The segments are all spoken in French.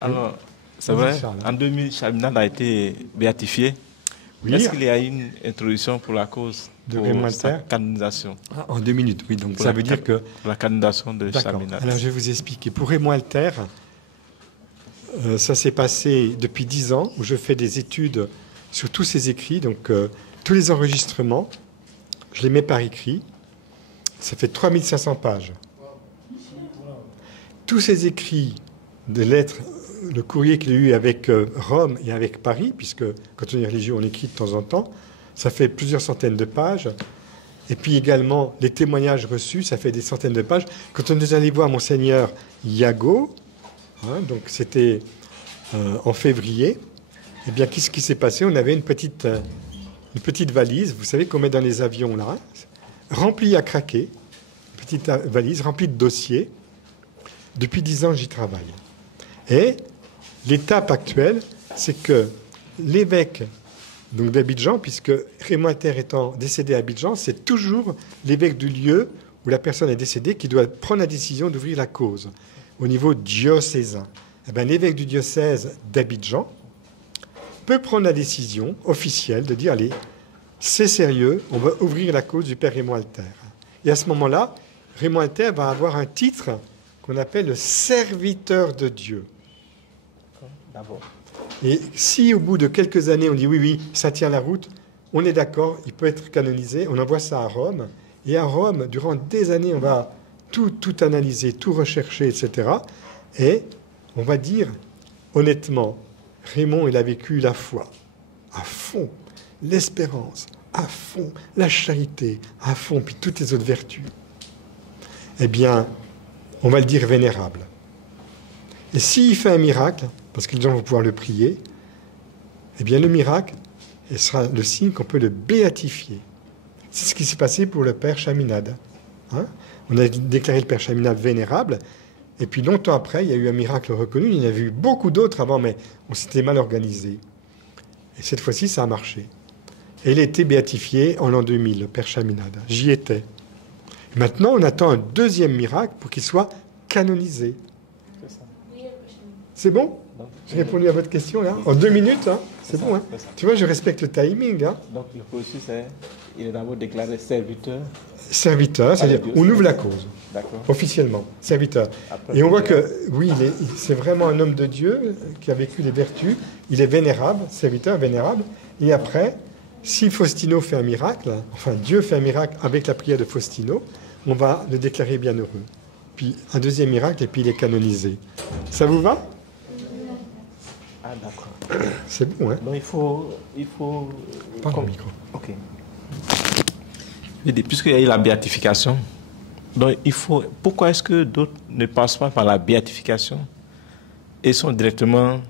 Alors, c'est vrai, en 2000, Chaminade a été béatifié. Oui. Est-ce qu'il y a une introduction pour la cause de Raymond sa Alter canonisation? En 2 minutes, oui. Donc ça veut dire que... Pour la canonisation de Chaminade. Alors je vais vous expliquer. Pour Raymond Alter, ça s'est passé depuis 10 ans, où je fais des études sur tous ses écrits. Donc tous les enregistrements, je les mets par écrit. Ça fait 3500 pages. Tous ces écrits de lettres, le courrier qu'il a eu avec Rome et avec Paris, puisque quand on est religieux, on écrit de temps en temps, ça fait plusieurs centaines de pages. Et puis également, les témoignages reçus, ça fait des centaines de pages. Quand on est allé voir Monseigneur Yago, donc c'était en février, eh bien, qu'est-ce qui s'est passé? On avait une petite valise, vous savez, qu'on met dans les avions, là, remplie à craquer, une petite valise remplie de dossiers. Depuis 10 ans, j'y travaille. Et l'étape actuelle, c'est que l'évêque d'Abidjan, puisque Raymond Alter étant décédé à Abidjan, c'est toujours l'évêque du lieu où la personne est décédée qui doit prendre la décision d'ouvrir la cause au niveau diocésain. Eh bien, l'évêque du diocèse d'Abidjan peut prendre la décision officielle de dire, allez, c'est sérieux, on va ouvrir la cause du père Raymond Alter. Et à ce moment-là, Raymond Alter va avoir un titre qu'on appelle le serviteur de Dieu. Et si au bout de quelques années on dit oui, oui, ça tient la route, on est d'accord, il peut être canonisé, on envoie ça à Rome, et à Rome, durant des années, on va tout analyser, tout rechercher, etc. Et on va dire, honnêtement, Raymond, il a vécu la foi à fond, l'espérance à fond, la charité à fond, puis toutes les autres vertus. Eh bien, on va le dire vénérable. Et s'il fait un miracle, parce que les gens vont pouvoir le prier, eh bien le miracle sera le signe qu'on peut le béatifier. C'est ce qui s'est passé pour le père Chaminade. On a déclaré le père Chaminade vénérable, et puis longtemps après, il y a eu un miracle reconnu. Il y en avait eu beaucoup d'autres avant, mais on s'était mal organisé. Et cette fois-ci, ça a marché. Et il a été béatifié en l'an 2000, le père Chaminade. J'y étais. Et maintenant, on attend un deuxième miracle pour qu'il soit canonisé. C'est bon? J'ai répondu à votre question, là. En 2 minutes, hein. C'est bon, hein. Tu vois, je respecte le timing, hein. Donc, le processus, il est d'abord déclaré serviteur. Serviteur, c'est-à-dire, on ouvre la cause, officiellement, serviteur. Après, et on voit que, oui, c'est vraiment un homme de Dieu qui a vécu les vertus. Il est vénérable, serviteur, vénérable. Et après, si Faustino fait un miracle, enfin, Dieu fait un miracle avec la prière de Faustino, on va le déclarer bienheureux. Puis, un deuxième miracle, et puis il est canonisé. Ça vous va? Ah, d'accord. C'est bon, hein? Donc, il faut... Parle au micro. OK. Puisqu'il y a eu la béatification, donc il faut... Pourquoi est-ce que d'autres ne passent pas par la béatification et sont directement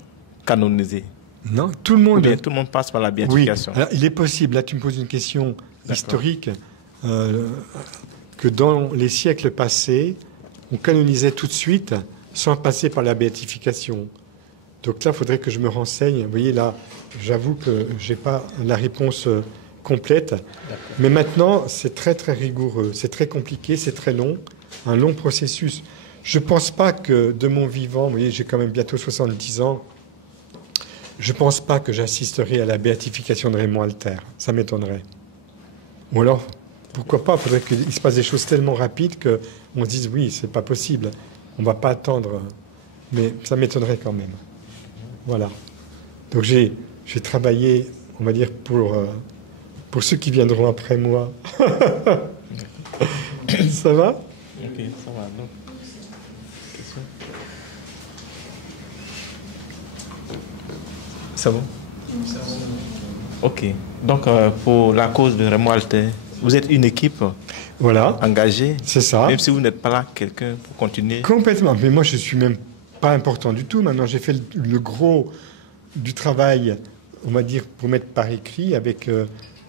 canonisés? Non, tout le monde... tout le monde passe par la béatification. Oui, alors, il est possible, là tu me poses une question historique, que dans les siècles passés, on canonisait tout de suite sans passer par la béatification. Donc là, il faudrait que je me renseigne. Vous voyez, là, j'avoue que je n'ai pas la réponse complète. Mais maintenant, c'est très, très rigoureux. C'est très compliqué, c'est très long. Un long processus. Je ne pense pas que de mon vivant, vous voyez, j'ai quand même bientôt 70 ans, je ne pense pas que j'assisterai à la béatification de Raymond Alter. Ça m'étonnerait. Ou alors, pourquoi pas? Il faudrait qu'il se passe des choses tellement rapides qu'on se dise, oui, c'est pas possible. On ne va pas attendre. Mais ça m'étonnerait quand même. Voilà. Donc j'ai travaillé, on va dire, pour ceux qui viendront après moi. Ça va? Ok, ça va. Donc, question? C'est bon? Ok. Donc, pour la cause de Raymond Alter, vous êtes une équipe engagée. C'est ça. Même si vous n'êtes pas là, quelqu'un pour continuer. Complètement. Mais moi, je suis même pas important du tout. Maintenant, j'ai fait le gros du travail, on va dire, pour mettre par écrit, avec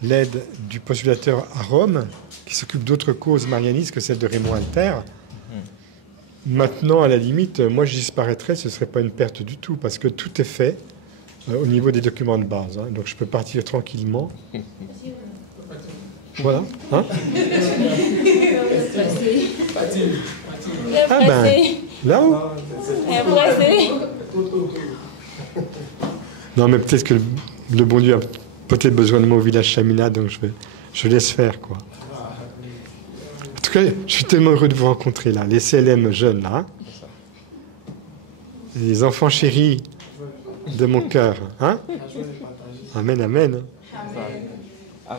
l'aide du postulateur à Rome, qui s'occupe d'autres causes marianistes que celle de Raymond Alter. Maintenant, à la limite, moi, je disparaîtrais, ce ne serait pas une perte du tout, parce que tout est fait au niveau des documents de base. Donc, je peux partir tranquillement. Voilà. Hein? Ah ben, là-haut. Non, mais peut-être que le bon Dieu a peut-être besoin de moi au village Chamina, donc je laisse faire, quoi. En tout cas, je suis tellement heureux de vous rencontrer, là. Les CLM jeunes, là. Les enfants chéris de mon cœur. Hein? Amen, amen.